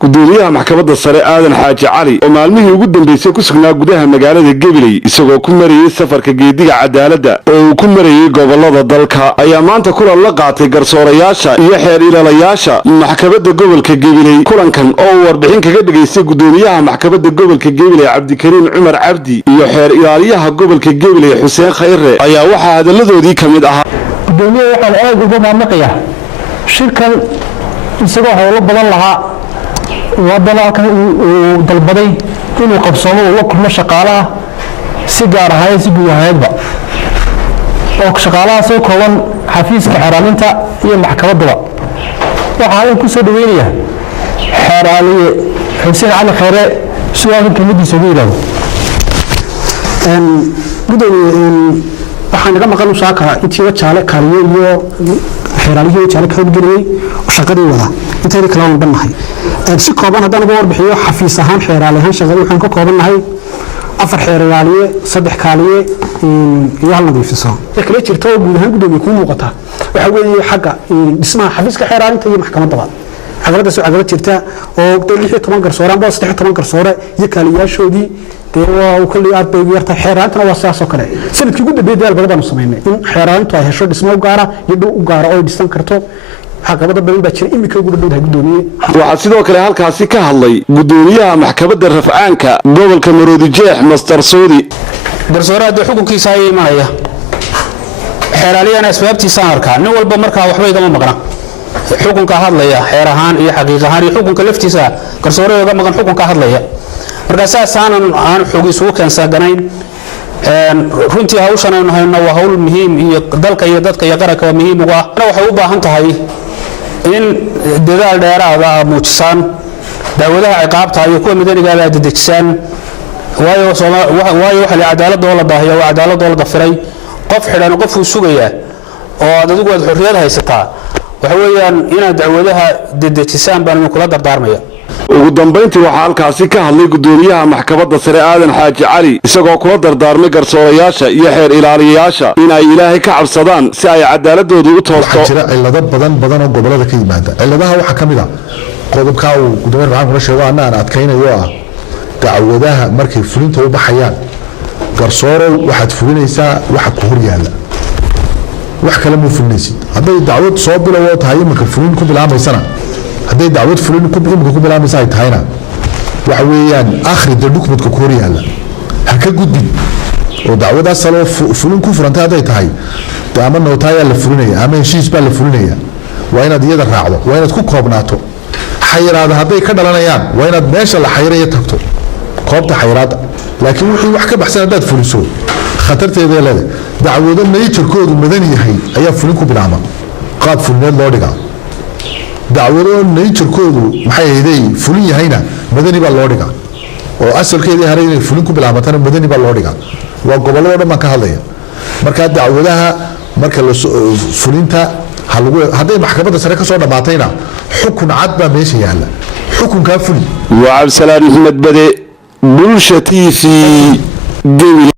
gudoomiyaha maxkamadda sare aadan xaaji cali oo maalmihii ugu dambeysay ku sugnaa gudaha magaalada Gabiley isagoo ku marayay safarka geediga cadaaladda oo uu ku marayay gobolada dalka ayaa maanta kulan la qaatay garsoorayaasha iyo xeer ilaaliyaasha maxkamadda gobolka Gabiley kulankan oo warbixin kaga dhageystay gudoomiyaha maxkamadda gobolka Gabiley Cabdikariin Cumar Cabdi iyo xeer ilaaliyaha gobolka Gabiley Xuseen Khayre ayaa waxa hadaladoodii kamid ahaa gudoomiyaha waxaan aad ugu mahadnaqayaa shirkan isagoo howlo badan lahaa waddanka uu dalbaday inuu qabsoomo oo la kulmo shaqaalaha si gaar ahaan si guud ahaanba oo shaqaalaha soo kooban xafiiska xaraalinta iyo maxkamadda waxaan ku soo dhaweynaya xaraaliye Xuseen Cali Khayre su'aal kamidisa ugu yiraahdo gudoomiyaha waxaan naga maqan shaaka intii wajaale kaliye iyo xiraaliye jaale ka howlgeliyay shaqadii wada intii kala wan banahay si kooban hadaan uga warbixiyo xafiis ahaan xiraaliyahan shaqada waxaan ka koobanahay afar xiraaliye saddex kaaliye iyo hal nadiifiso kale jirto guud ahaan gudoomiye ku muuqata waxa weeye xagga dhismaha xafiiska xiraalinta iyo maxkamadda caqabada soo caqabad jirta oo 16 garsoore ama 13 garsoore iyo kaaliyaashoodii oo kulli aad bay yarta xeeraantana waa saas oo kale sanadkii ugu dambeeyay badan sameeynay in xeeraantu ay hesho dhismo u gaara iyo dhul u gaara oo dhisan karto caqabada badan baa jira imika ugu dhawaad gudoomiye waxa sidoo kale halkaasi ka hadlay gudoomiyaha maxkamadda rafcaanka gobolka Maroodi Jeex Master Saudi garsooraha xukunkiisa ay imanaya xeeraaliyana asbaabtiisa arkaa nin walba markaa waxba igama maqna xukunka hadlaya xeer ahaan iyo xaqiiq ahaan iyo xukunka laftiisa garsooraha maqan xukunka hadlaya marka aan xogiis ugu keensanayn runtii hawshan aynu hayno waa hawl muhiim iyo dalka iyo dadka iyo qaranka muhiim uga ah waxay u baahan tahay in dadaal dheeraad ah muujisaan dawladaha ciqaabta iyo kuwa madaniga ah dedejisan waayo waxa la cadaalad oo la baahiyo waa cadaalad oo la dafiray qof xidhan qof uu sugaya oo adigu wad xorriyad haysataa waxa weeyaan inaad dawladaha dedejisaan baan kula dardaarmaya ugu dambeyntii waxa halkaasi ka hadlay gudoomiyaha maxkamadda sare aadan xaaji cali isagoo kula dardaarmay garsoorayaasha iyo xeer ilaaliyaasha in ay ilaahay ka cabsadaan si ay cadaaladoodu u toosto jira cilado badan oo gobolada ka yimaada ciladaha waxa kamid ah qodobka uu gudoomiyaha raxan kula sheego aan adkaynayo ah dacwadaha markay fulinta u baxayaan garsooro waxaad fulinaysaa waxa ku hor yaala wax kale ma fulinaysid haday dacwad soo bilow tahay marka fulin ku bilaabaysana haday dacwad fulin ku bilaabaysa ay tahayna waxa weeyaan akhri documentka ku hor yaala ha ka gudbin oo dacwadaas salo fulin ku furantay haday tahay ama nootaaya la fulinaya ama heshiis baa la fulinaya waa inaad iyada raacdo waa inaad ku koobnaato xayiraada haday ka dhalanayaan waa inaad meesha la xayirayo tagto koobta xayiraada laakiin wixii wax ka baxsan hadaad fuliso khatarteeda leedahay dacwado nature-koodu madan yahay ayaa fulin ku bilaama qaab fulineed loo dhigaa dacwado nature-koodu maxay ahaydey fulin yahayna madani baa loo dhigaa oo asalkeedii haray inay fulin ku bilaamatana madani baa loo dhigaa waa gobolladoo dhan baan ka hadlaya markaa dacwadaha marka fulinta hadday maxkamadda sare ka soo dhammaatayna xukun cad baa meesha yaalla xukunkaa fuli waa Cabdisalaam Maxamed Bade bulsha TV